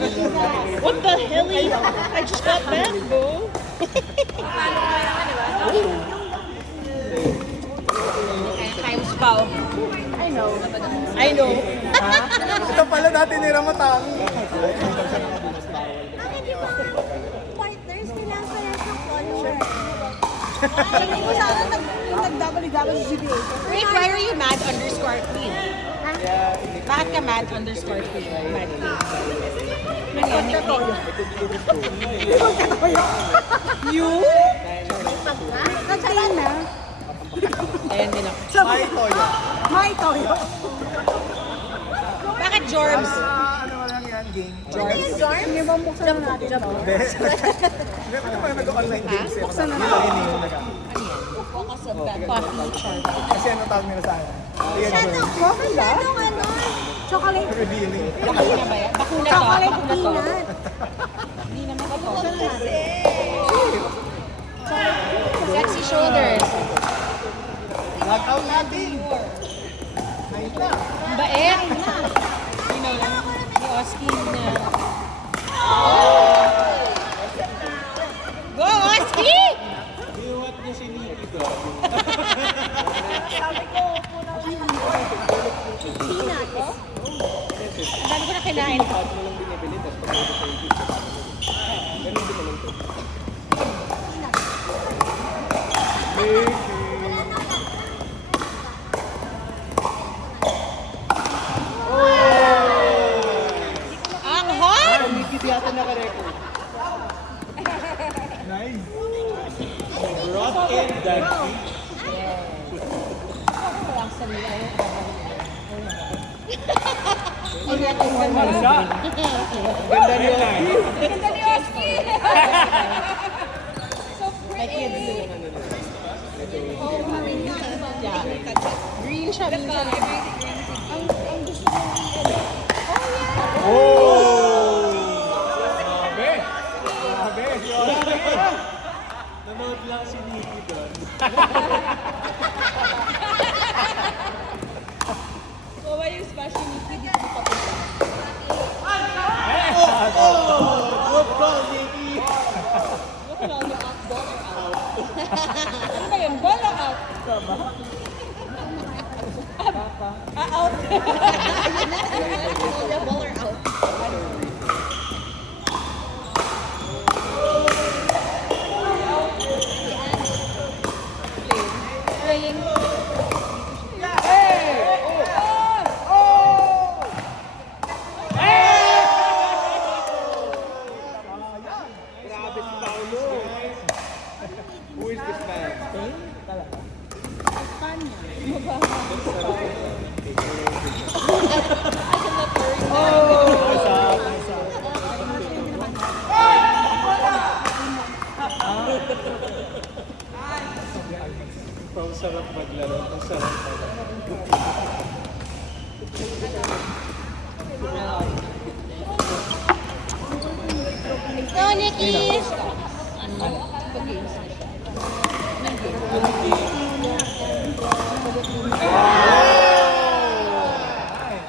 What the hell? I just got back, bro. Times pao. I know. I know. Ito pala dati ni Ramatang. Partners, kailangan pa rin siyang follower. Hindi ko sana nagdabali-dabali sa GBA. Wait, why are you mad underscore queen? Bakit ka mad underscore queen? Mad queen. You? Nagsalan na. Ayan din ako. May toyo. May toyo. Bakit Jorbs? Ano lang yan, game? Jorm? Hindi ba buksan na natin ito? Hindi pa naman nag-online games eh. Buksan na Yun lang yun yung nag- Focus of that coffee charm. Kasi ano tawag nila sa akin? Ayan, Masyadong ano? Chocolate. revealing. Bakuna ba yan? Bakuna to. Chocolate Bakuna to. peanut. Hindi naman ito. Sexy shoulders. Knock out natin! Nice lang. Ang bait. Ni Oski na. Go, Oski! Peanut. Ang dami ko na kinain. Ang hot! Nikit yata naka-record. Nice. Rock and dancing. Walang salita. Ganda ni Oski. My kids do. Yeah. Green siya minsan. Ang gusto ko Oh! Grabe! Grabe! Nanood lang si Nikki doon. Kawa yung special Nikki dito mo papunta. Good call, Nikki! Look at all the out, ball or out. Ano ba yun? Ball or out? Out. Ball or out? Playing. Grabe si Paolo. Who is this man? Ang sarap maglaro. Ang sarap maglaro. Go, Nikki!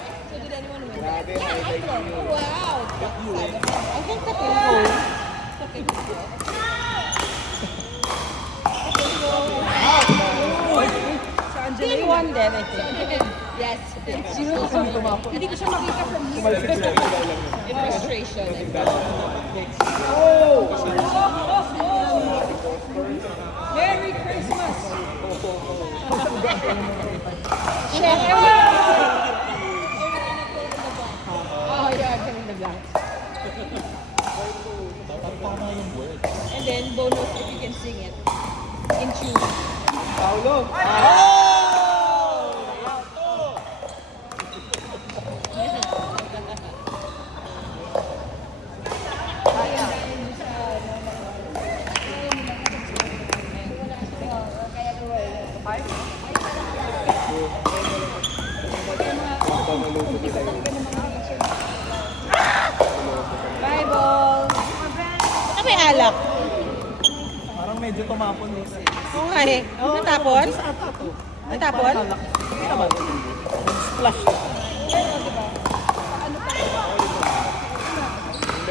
Grabe, highlight yun. Wow! I think the Team one din, I think. Yes. Sino gusto tumapos? Hindi ko siya makita from here. In frustration. Merry Christmas! Oh yeah, ganun na lang. And then bonus if you can sing it in tune. Paolo! Bible! Ano may alak? Parang medyo tumapon eh. Oo nga eh. Natapon? Natapon? Hindi naman. Splash.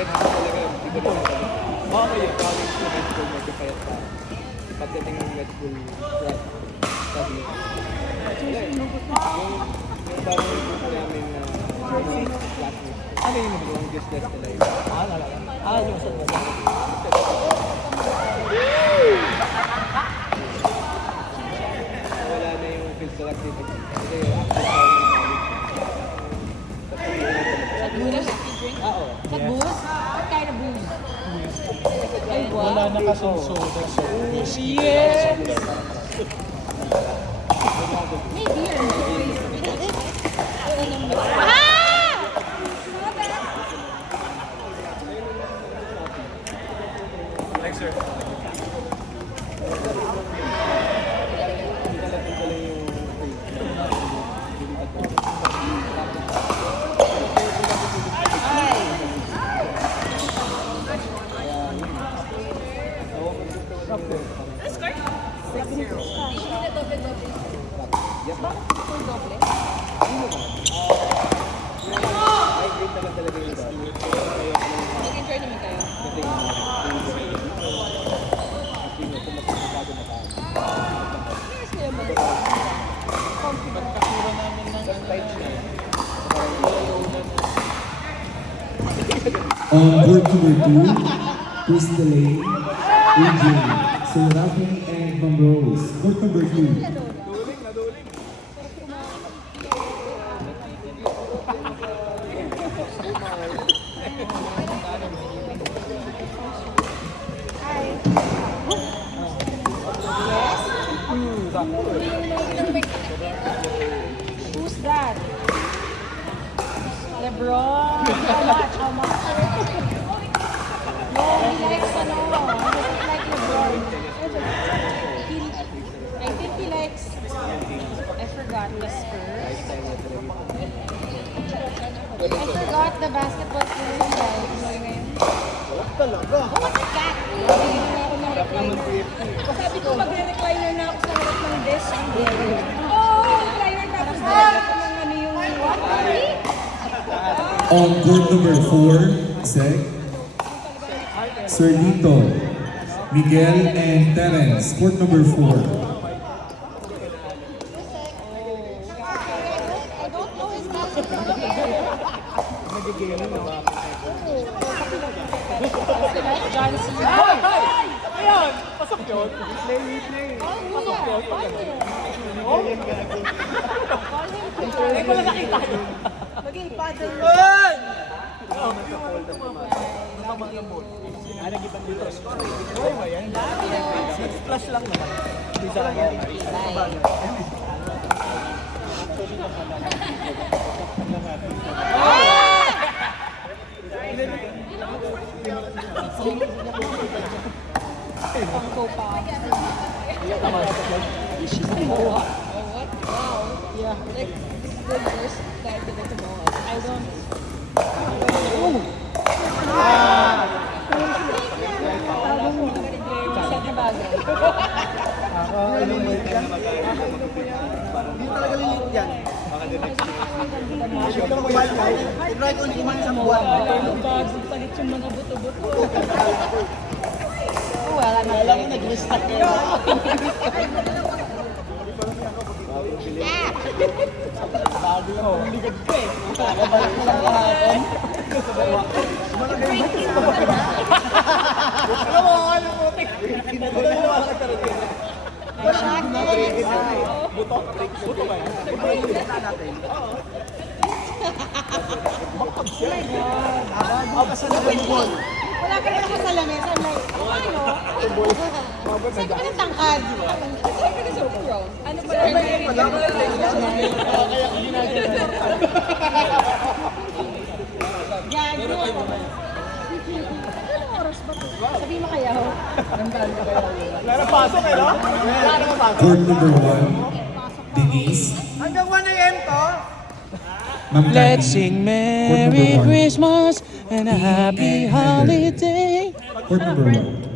Red Bull talaga, iba na talaga. Okay, yung college na Red Bull, medyo payat pa. Pagdating ng Red Bull, right, sabi nito. Yung parang yung group namin na classmates. Ano yun yung longest desk nila yun? Yung sa Wala na yung physical activity. Kasi yung active power ng college. Oo. Sa booze? What kind of booze? Ay, Wala wow. na kasunso. That's so Yes! May beer. Thanks, sir. Migrate naman talaga yung iba. Nag-enjoy naman kayo. Kasi bago mataas. Yes, kayo ba? Pagkakura namin ng Stage na yun. On board number 2, Chris Delay, Adrian, Sir Rafi, and Ma'am Rose. Board number 2. Who's that? LeBron. How much? How much? No, he likes ano. He doesn't like LeBron. I think he likes, I forgot the Spurs. I forgot the basketball team, guys. What's that? Bigyan na ako ng recliner. Sabi ko, magre-recliner na ako sa harap ng desk. Recliner tapos nalagyan ko ng ano yung On board number 4, Sec, Sir Lito, Miguel, and Terence. Board number 4. I don't know his John Cena. Ayan! Pasok yun! Hindi ko na nakita yun. Maging pattern. Nag-ibang dito. Okay ba yan? Plus lang naman. Hindi sa Funko Pop. Wow. Yeah. Like, this is the worst time to get to know us. I don't. Sa bagay. Hindi talaga lilit yan. I-try ko hindi man sa buwan. Bago palit yung mga buto-buto. Oh, well, I'm not Alam mo, nag-restart kayo. Bago lang ang ligad ko eh. Kakabalik ko lang kahapon. Alam mo, alam mo. Dalawa ka talaga. Buto ba yan? Wala ka naman kasalamin. So I'm like, ano? Saan ka ng tangkad? Ano ba yung Kaya ko ginagawa. Gago. Anong oras ba to? Sabi mo kaya ho? Wala na pasok eh, no? Wala na pasok. Board number 1, Denise, Hanggang 1 a.m. to? Ma'am Let's Danny. sing Board number Merry 1. Christmas and a Happy Holiday. Board number 1.